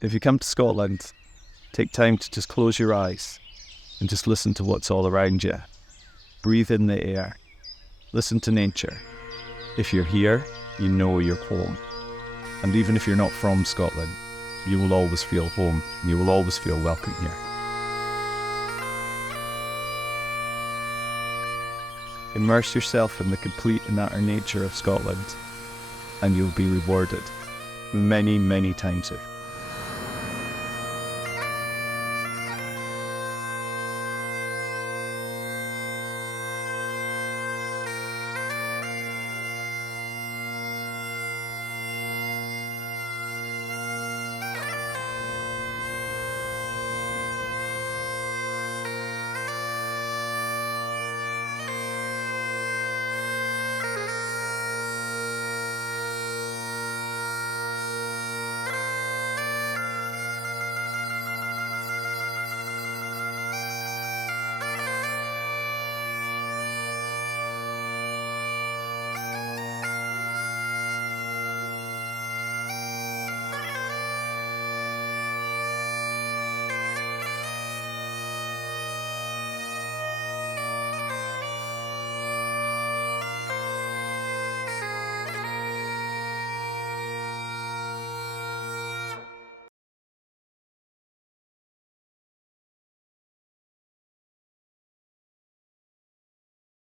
If you come to Scotland, take time to just close your eyes and just listen to what's all around you. Breathe in the air. Listen to nature. If you're here, you know you're home. And even if you're not from Scotland, you will always feel home. You will always feel welcome here. Immerse yourself in the complete and utter nature of Scotland, and you'll be rewarded many, many times over.